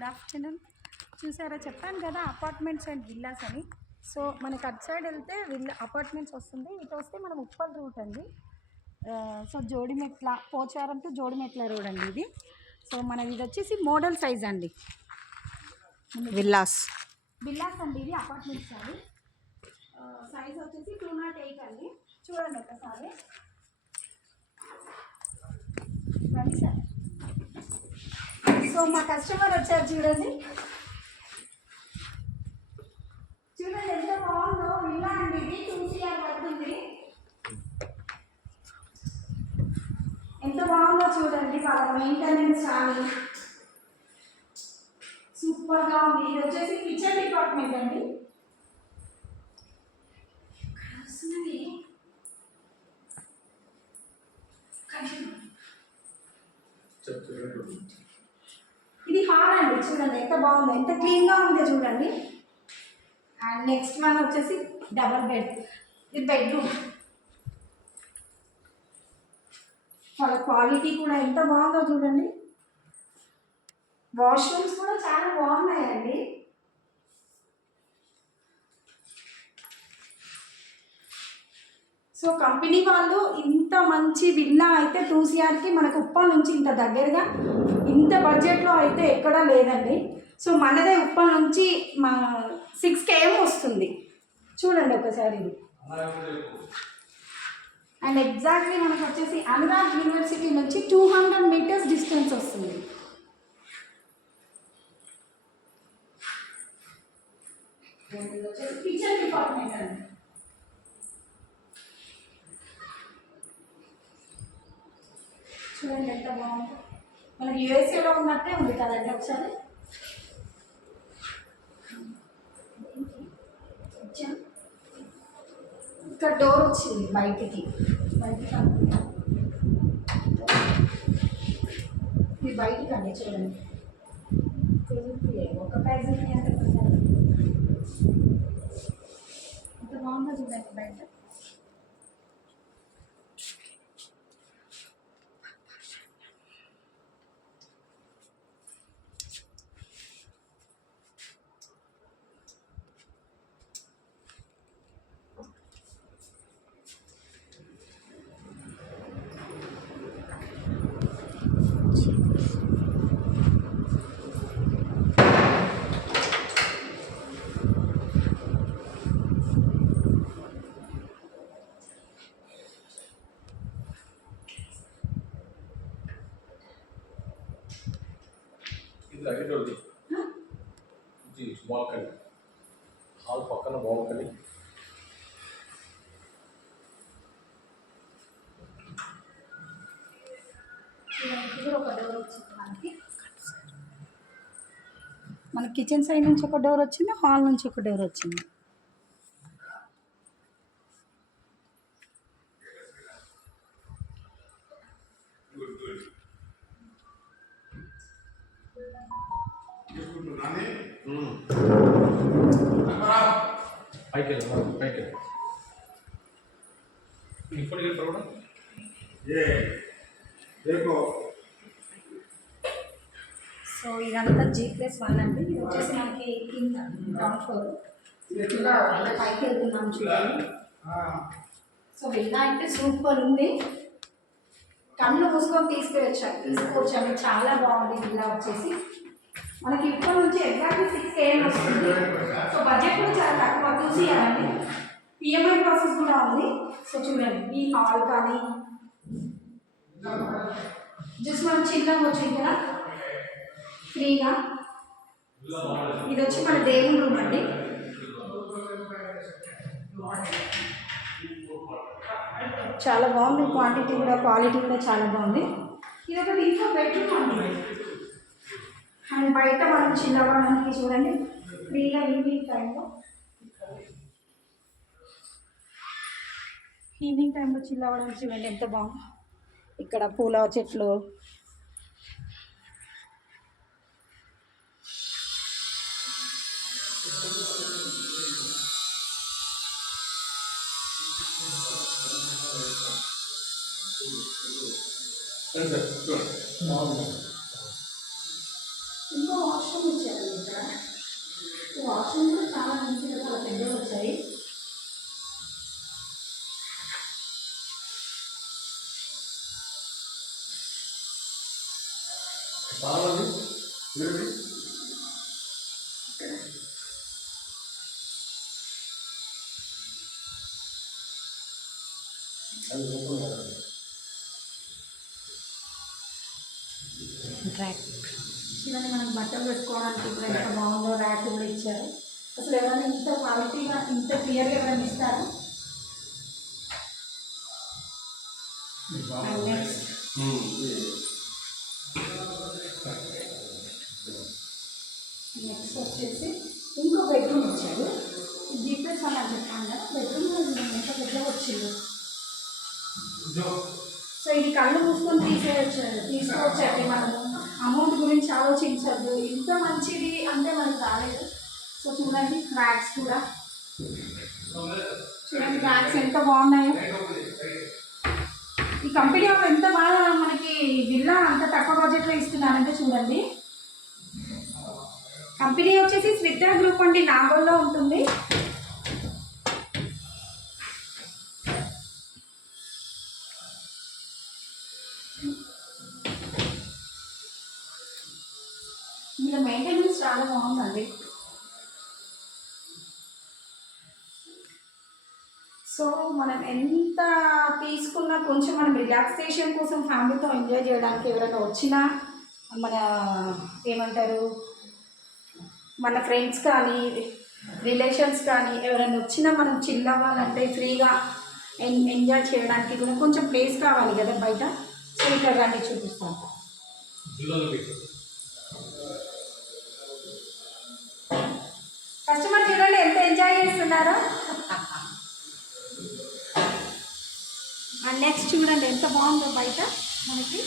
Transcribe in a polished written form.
Good afternoon. చూసారా, చెప్పాను కదా అపార్ట్మెంట్స్ అండ్ విల్లాస్ అని. సో మనకి అటు సైడ్ వెళ్తే విల్లా అపార్ట్మెంట్స్ వస్తుంది, ఇటు వస్తే మనం ఉప్పల్ రూట్ అండి. So Jodimetla Pocharam to Jodimetla road అండి ఇది. సో మనది ఇది వచ్చేసి మోడల్ సైజ్ అండి, విల్లాస్ అండి. ఇది అపార్ట్మెంట్స్ అండి. సైజ్ వచ్చేసి 208 అండి. చూడండి ఒకసారి రండి సార్. సో మా కస్టమర్ వచ్చారు, చూడండి ఎంత బాగుందో విల్లా అండి. ఇది 2 CR పడుతుంది. ఎంత బాగుందో చూడండి, వాళ్ళ మెయింటెనెన్స్ కానీ సూపర్గా ఉంది. ఇది వచ్చేసి కిచెన్ డిపార్ట్మెంట్ అండి. ఇది హాల్ అండి, చూడండి ఎంత బాగుంది, ఎంత క్లీన్గా ఉందో చూడండి. అండ్ నెక్స్ట్ వన్ వచ్చేసి డబల్ బెడ్. ఇది బెడ్రూమ్. వాళ్ళ క్వాలిటీ కూడా ఎంత బాగుందో చూడండి. వాష్రూమ్స్ కూడా చాలా బాగున్నాయండి. సో కంపెనీ వాళ్ళు ఇంత మంచి విల్లా అయితే 2 CRకి మనకు ఉప్పల్ నుంచి ఇంత దగ్గరగా ఇంత బడ్జెట్లో అయితే ఎక్కడా లేదండి. సో మనదే ఉప్పల్ నుంచి మా 6 km వస్తుంది, చూడండి ఒకసారి ఇది. అండ్ ఎగ్జాక్ట్లీ మనకు వచ్చేసి అనురాగ్ యూనివర్సిటీ నుంచి 200 meters డిస్టెన్స్ వస్తుంది. కిచెన్ డిపార్ట్మెంట్ అండి. చూడండి ఎంత బాగుంది, మనకి యూఎస్ఏలో ఉన్నట్టే ఉంది కదండి. ఒకసారి ఇక్కడ డోర్ వచ్చింది బయటికి ఇది బయటికి అండి. చూడండి ఒక ప్యాకేజ్ ఎంత బాగుందో చూడండి బయట. బాల్కనీ, హాల్ పక్కన బాల్కనీ. ఒక డోర్ వచ్చింది మన కిచెన్ సైడ్ నుంచి ఒక డోర్ వచ్చింది, హాల్ నుంచి ఒక డోర్ వచ్చింది. పైకి ఇప్పుడు కూడా సో ఇదంతా G+1 అండి. ఇది వచ్చేసి మనకి కింద గ్రౌండ్ ఫ్లోర్. పైకి వెళ్తున్నాం చూడండి. సో విల్లా అయితే సూపర్ ఉంది, కళ్ళు మూసుకొని తీసుకోవచ్చు అండి. చాలా బాగుంది విల్లా వచ్చేసి. మనకి ఇప్పటి నుంచి ఎగ్జాక్ట్లీ 6 km వస్తుంది. సో బడ్జెట్ కూడా చాలా తక్కువ, 2 CR అండి. ఈఎంఐ ప్రాసెస్ కూడా ఉంది. సో చూడండి, ఈ హాల్ కానీ జస్ట్ మనం చిన్నగా వచ్చింది కదా ఫ్రీగా. ఇది వచ్చి మన దేవుని రూమ్ అండి. చాలా బాగుంది, క్వాంటిటీ కూడా క్వాలిటీ కూడా చాలా బాగుంది. ఇది ఒకటి ఇంట్లో బెడ్రూమ్ అండి. అండ్ బయట మనం చిన్నవాడానికి చూడండి ఫ్రీగా ఈవినింగ్ టైంలో చిల్లవడానికి చూడండి ఎంత బాగుంది. ఇక్కడ పూల చెట్లు, ఇంకో వాష్రూమ్ ఇచ్చారు ఇక్కడ. వాష్రూమ్ కూడా చాలా మంచిగా చాలా పెద్దగా వచ్చాయి. ర్యాక్. చూడండి మనకు బట్టలు పెట్టుకోవడానికి ఇప్పుడు ఎంత బాగుందో, ర్యాక్ కూడా ఇచ్చారు. అసలు ఎవరైనా ఇంత క్వాలిటీగా ఇంత క్లియర్గా ఎవరైనా ఇస్తారు? అండ్ నెక్స్ట్ వచ్చేసి ఇంకో బెడ్రూమ్ ఇచ్చారు. జీపీఎస్ అని చెప్పాను కదా, బెడ్రూమ్ ఎంత పెద్దగా వచ్చింది. సో ఇది కళ్ళు మూసుకొని తీసుకోవచ్చండి. మనము అమౌంట్ గురించి ఆలోచించద్దు. ఇంత మంచిది అంటే మనకు రాలేదు. సో చూడండి ర్యాక్స్ కూడా, చూడండి ర్యాక్స్ ఎంత బాగున్నాయో. ఈ కంపెనీ వాళ్ళు ఎంత బాగా మనకి విల్లా అంత తక్కువ బడ్జెట్లో ఇస్తున్నారంటే చూడండి. కంపెనీ వచ్చేసి స్విత్ర గ్రూప్ అండి, నాగోల్లో ఉంటుంది. ఇలా మెయింటెనెన్స్ చాలా బాగుందండి. సో మనం ఎంత తీసుకున్నా కొంచెం మనం రిలాక్సేషన్ కోసం ఫ్యామిలీతో ఎంజాయ్ చేయడానికి ఎవరైనా వచ్చినా, మన ఏమంటారు, మన ఫ్రెండ్స్ కానీ రిలేషన్స్ కానీ ఎవరైనా వచ్చినా మనం చిల్ అవ్వాలంటే ఫ్రీగా ఎంజాయ్ చేయడానికి కూడా కొంచెం ప్లేస్ కావాలి కదా బయట. సో ఇక్కడ రండి చూపిస్తాను. కస్టమర్ చూడండి ఎంత ఎంజాయ్ చేస్తున్నారో. అండ్ నెక్స్ట్ చూడండి ఎంత బాగుందో బయట మనకి.